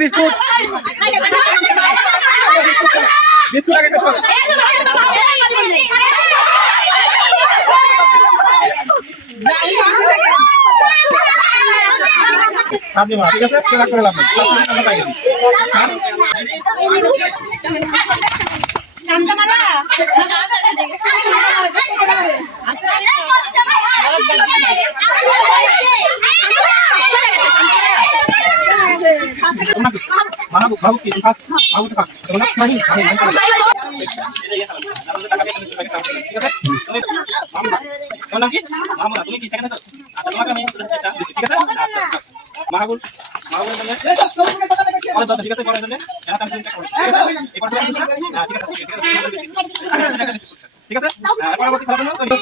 Biscuit biscuit আগে খেতে হবে। ঠিক আছে করে লাভ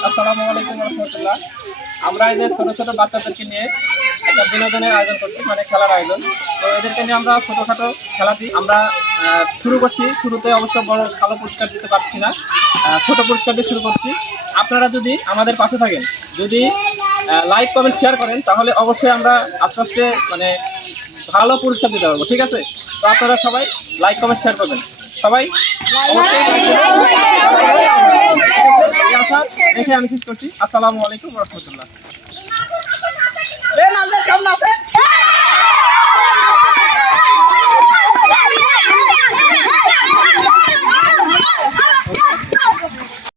আসসালামু আলাইকুম রহমতুল্লাহ। আমরা এদের ছোট ছোট বাচ্চাদেরকে নিয়ে একটা বিনোদনের আয়োজন করছি, মানে খেলার আয়োজন। তো এদেরকে নিয়ে আমরা ছোটোখাটো খেলা দিই। আমরা শুরু করছি, শুরুতে অবশ্য বড় ভালো পুরস্কার দিতে পারছি না, ছোট পুরস্কার দিয়ে শুরু করছি। আপনারা যদি আমাদের পাশে থাকেন, যদি লাইক কমেন্ট শেয়ার করেন, তাহলে অবশ্যই আমরা আস্তে আস্তে মানে ভালো পুরস্কার দিতে পারবো। ঠিক আছে, তো আপনারা সবাই লাইক কমেন্ট শেয়ার করবেন। সবাই অবশ্যই আশা রেখে আমি শেষ করছি। আসসালামু আলাইকুম রহমতুল্লাহ।